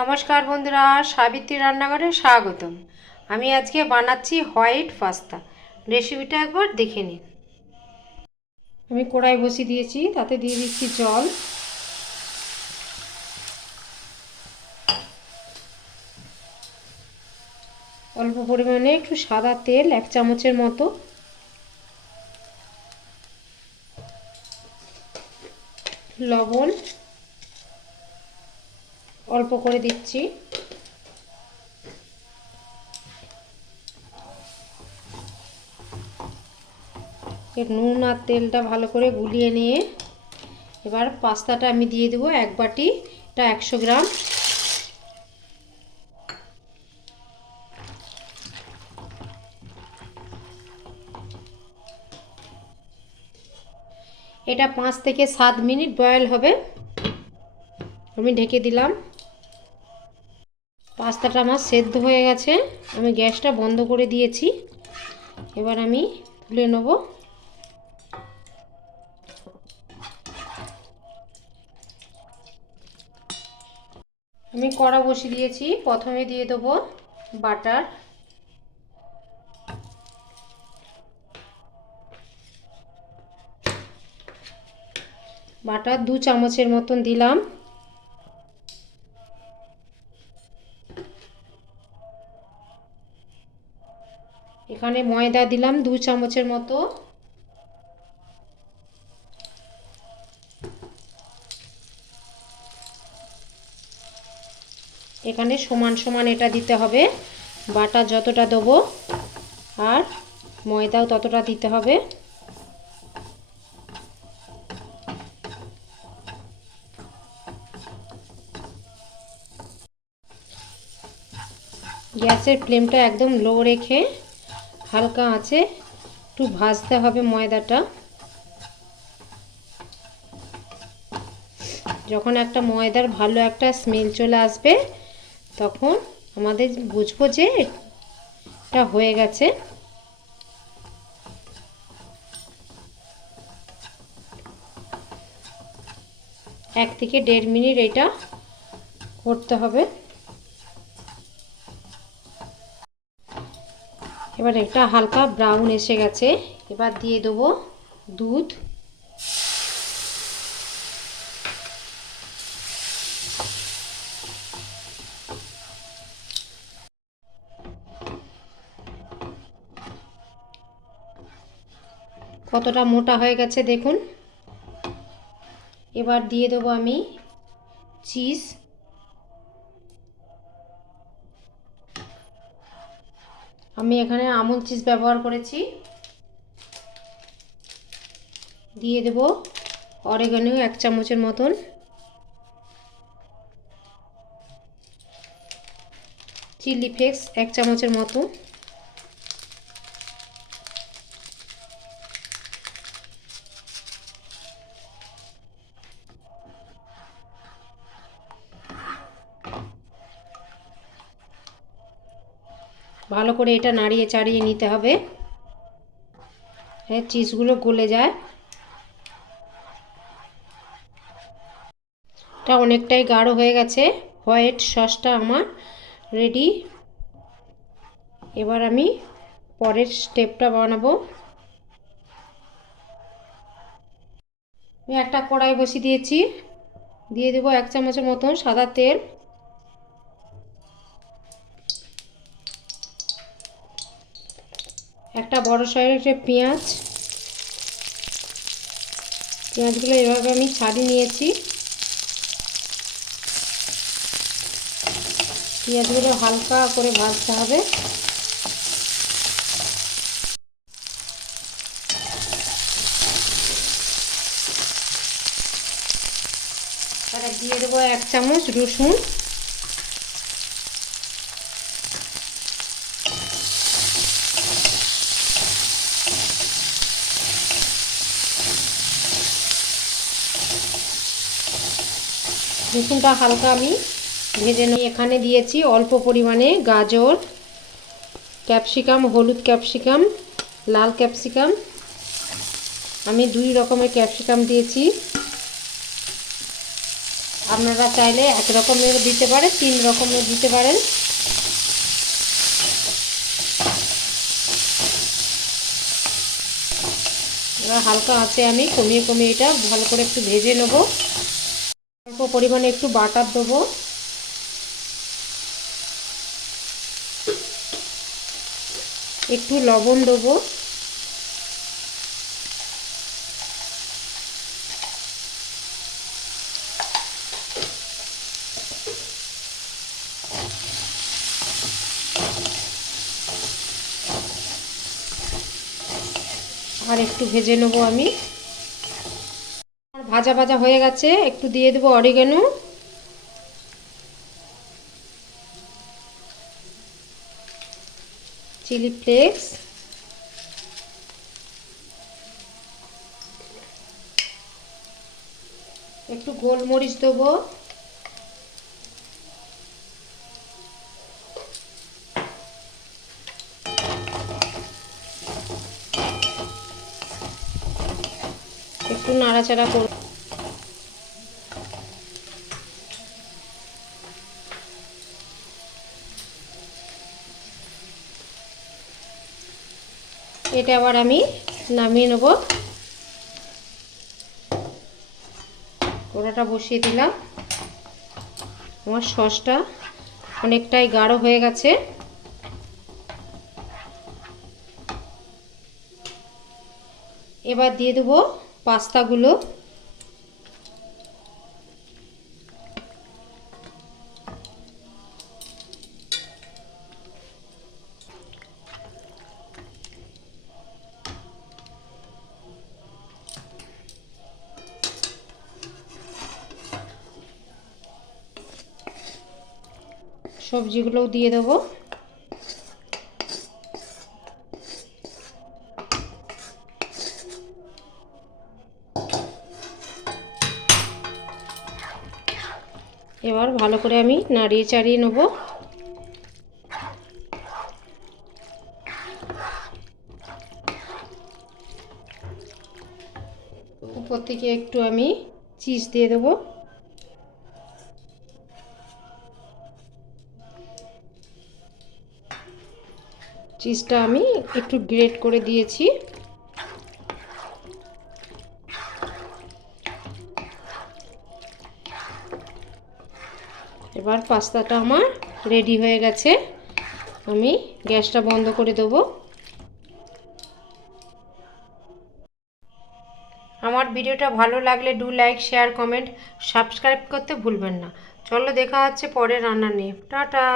নমস্কার বন্ধুরা, সাবিত্রী রান্নাঘরে স্বাগতম। আমি আজকে বানাচ্ছি হোয়াইট পাস্তা। রেসিপিটা একবার দেখে নিন। আমি কড়াই বসিয়ে দিয়েছি, তাতে দিয়ে দিচ্ছি জল। অল্প পরিমাণে একটু সাদা তেল, 1 চামচের মতো। লবণ অল্প করে দিচ্ছি। নুন আর তেলটা ভালো করে গুলিয়ে নিয়ে এবার পাস্তাটা আমি দিয়ে দেবো 1 বাটি। এটা 100 গ্রাম। এটা 5 থেকে 7 মিনিট বয়েল হবে। আমি ঢেকে দিলাম। পাস্তাটা আমার সেদ্ধ হয়ে গেছে। আমি গ্যাসটা বন্ধ করে দিয়েছি। এবার আমি তুলে নেব। আমি কড়া বসিয়ে দিয়েছি। প্রথমে দিয়ে দেবো বাটার। বাটার 2 চামচের মতন দিলাম। এখানে ময়দা দিলাম 2 চামচের মতো। এখানে সমান সমান এটা দিতে হবে। বাটার যতটা দেবো আর ময়দাও ততটা দিতে হবে। গ্যাসের ফ্লেমটা একদম লো রেখে হালকা আঁচে একটু ভাজতে হবে ময়দাটা। যখন একটা ময়দার ভালো একটা স্মেল চলে আসবে তখন আমাদের বুঝবো যে এটা হয়ে গেছে। 1 থেকে 1.5 মিনিট এটা করতে হবে। এবার এটা হালকা ব্রাউন এসে গেছে। এবার দিয়ে দেবো দুধ। কতটা মোটা হয়ে গেছে দেখুন। এবার দিয়ে দেবো আমি চিজ। আমি এখানে আমুল চিজ ব্যবহার করেছি। দিয়ে দেবো অরিগানো 1 চামচের মতন। চিলি ফ্লেক্স 1 চামচের মতো। ভালো করে এটা নাড়িয়ে চাড়িয়ে নিতে হবে, চিজগুলো গলে যায়। এটা অনেকটাই গাঢ় হয়ে গেছে। হোয়াইট সসটা আমার রেডি। এবার আমি পরের স্টেপটা বানাবো। আমি একটা কড়াই বসিয়ে দিয়েছি। দিয়ে দেবো 1 চামচের মতন সাদা তেল। একটা বড় সাইজের পেঁয়াজ। পেঁয়াজগুলো এভাবে আমি ছাড়িয়ে নিয়েছি। পেঁয়াজগুলো হালকা করে ভাজতে হবে। তারপরে দিয়ে দেবো 1 চামচ রসুন। রসুনটা হালকা আমি ভেজে নিয়ে এখানে দিয়েছি অল্প পরিমাণে গাজর, ক্যাপসিকাম, হলুদ ক্যাপসিকাম, লাল ক্যাপসিকাম। আমি 2 রকমের ক্যাপসিকাম দিয়েছি। আপনারা চাইলে এক রকমের দিতে পারেন, 3 রকমের দিতে পারেন। এবার হালকা আছে আমি কমিয়ে কমিয়ে এটা ভালো করে একটু ভেজে নেব। অল্প পরিমাণে একটু বাটার দেবো, একটু লবণ দেবো, আর একটু ভেজে নেব আমি। ভাজা ভাজা হয়ে গেছে, একটু দিয়ে দেবো অরিগানো, চিলি ফ্লেক্স, একটু গোলমরিচ দেবো, একটু নাড়াচাড়া করব। এটা আবার আমি নামিয়ে নেব। কড়াটা বসিয়ে দিলাম। আমার সসটা অনেকটাই গাঢ় হয়ে গেছে। এবার দিয়ে দেবো পাস্তাগুলো। সবজিগুলোও দিয়ে দেবো। এবার ভালো করে আমি নাড়িয়ে চাড়িয়ে নেব। উপর থেকে একটু আমি চিজ দিয়ে দেবো। চিজটা আমি একটু গ্রেট করে দিয়েছি। এবার পাস্তাটা আমার রেডি হয়ে গেছে। আমি গ্যাসটা বন্ধ করে দেবো। আমার ভিডিওটা ভালো লাগলে লাইক, শেয়ার, কমেন্ট, সাবস্ক্রাইব করতে ভুলবেন না। চলো দেখা হচ্ছে পরে রান্না নিয়ে। টাটা।